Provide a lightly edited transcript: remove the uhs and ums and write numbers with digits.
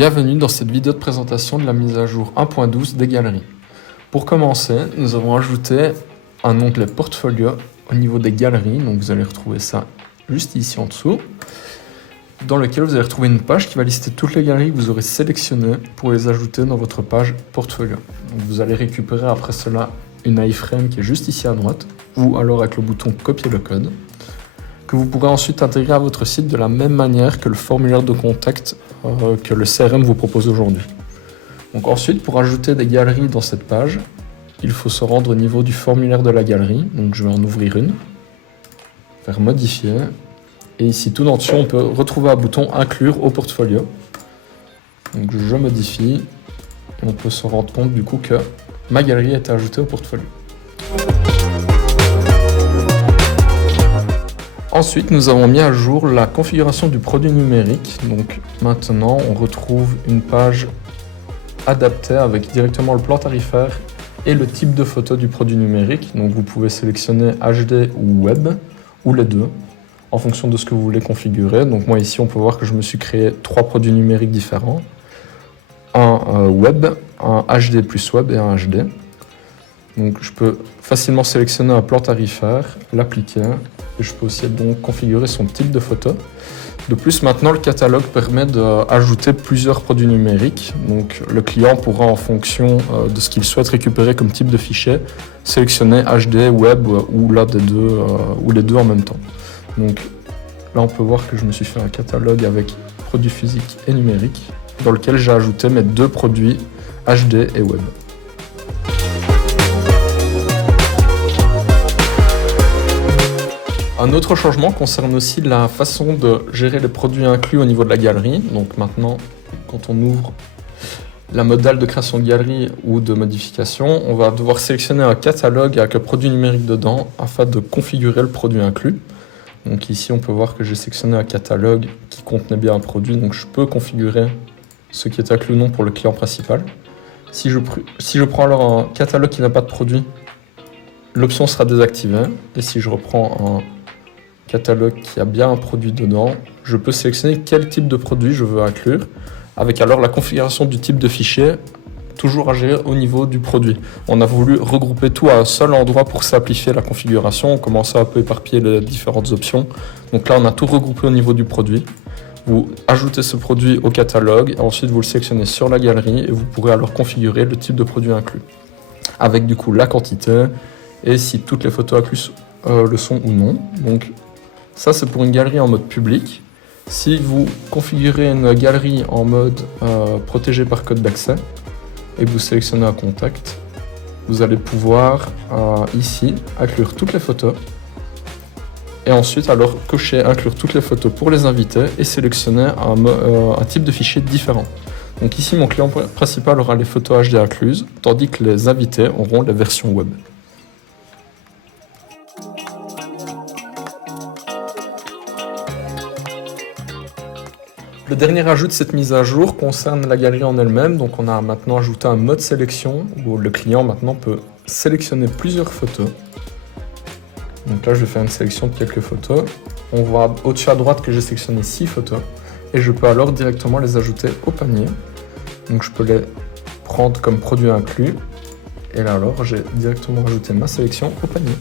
Bienvenue dans cette vidéo de présentation de la mise à jour 1.12 des galeries. Pour commencer, nous avons ajouté un onglet portfolio au niveau des galeries, donc vous allez retrouver ça juste ici en dessous, dans lequel vous allez retrouver une page qui va lister toutes les galeries que vous aurez sélectionnées pour les ajouter dans votre page portfolio. Donc vous allez récupérer après cela une iframe qui est juste ici à droite, ou alors avec le bouton copier le code, que vous pourrez ensuite intégrer à votre site de la même manière que le formulaire de contact que le CRM vous propose aujourd'hui. Donc ensuite, pour ajouter des galeries dans cette page, il faut se rendre au niveau du formulaire de la galerie. Donc je vais en ouvrir une, faire modifier, et ici tout en dessous on peut retrouver un bouton inclure au portfolio. Donc je modifie, et on peut se rendre compte du coup que ma galerie a été ajoutée au portfolio. Ensuite, nous avons mis à jour la configuration du produit numérique. Donc maintenant, on retrouve une page adaptée avec directement le plan tarifaire et le type de photo du produit numérique. Donc vous pouvez sélectionner HD ou web, ou les deux, en fonction de ce que vous voulez configurer. Donc moi ici, on peut voir que je me suis créé 3 produits numériques différents. Un web, un HD plus web et un HD. Donc je peux facilement sélectionner un plan tarifaire, l'appliquer, et je peux aussi donc configurer son type de photo. De plus, maintenant le catalogue permet d'ajouter plusieurs produits numériques. Donc le client pourra, en fonction de ce qu'il souhaite récupérer comme type de fichier, sélectionner HD, web ou l'un des deux, ou les deux en même temps. Donc là on peut voir que je me suis fait un catalogue avec produits physiques et numériques, dans lequel j'ai ajouté mes 2 produits HD et web. Un autre changement concerne aussi la façon de gérer les produits inclus au niveau de la galerie. Donc maintenant, quand on ouvre la modale de création de galerie ou de modification, on va devoir sélectionner un catalogue avec un produit numérique dedans afin de configurer le produit inclus. Donc ici, on peut voir que j'ai sélectionné un catalogue qui contenait bien un produit, donc je peux configurer ce qui est inclus ou non pour le client principal. Si je prends alors un catalogue qui n'a pas de produit, l'option sera désactivée. Et si je reprends un catalogue qui a bien un produit dedans, je peux sélectionner quel type de produit je veux inclure, avec alors la configuration du type de fichier, toujours à gérer au niveau du produit. On a voulu regrouper tout à un seul endroit pour simplifier la configuration, on commençait à un peu éparpiller les différentes options. Donc là on a tout regroupé au niveau du produit. Vous ajoutez ce produit au catalogue, et ensuite vous le sélectionnez sur la galerie, et vous pourrez alors configurer le type de produit inclus, avec du coup la quantité, et si toutes les photos incluses le sont ou non. Donc ça, c'est pour une galerie en mode public. Si vous configurez une galerie en mode protégé par code d'accès et que vous sélectionnez un contact, vous allez pouvoir ici inclure toutes les photos et ensuite alors cocher inclure toutes les photos pour les invités et sélectionner un type de fichier différent. Donc ici, mon client principal aura les photos HD incluses, tandis que les invités auront la version web. Le dernier ajout de cette mise à jour concerne la galerie en elle-même. Donc on a maintenant ajouté un mode sélection où le client maintenant peut sélectionner plusieurs photos. Donc là je vais faire une sélection de quelques photos. On voit au-dessus à droite que j'ai sélectionné 6 photos et je peux alors directement les ajouter au panier. Donc je peux les prendre comme produit inclus et là alors j'ai directement ajouté ma sélection au panier.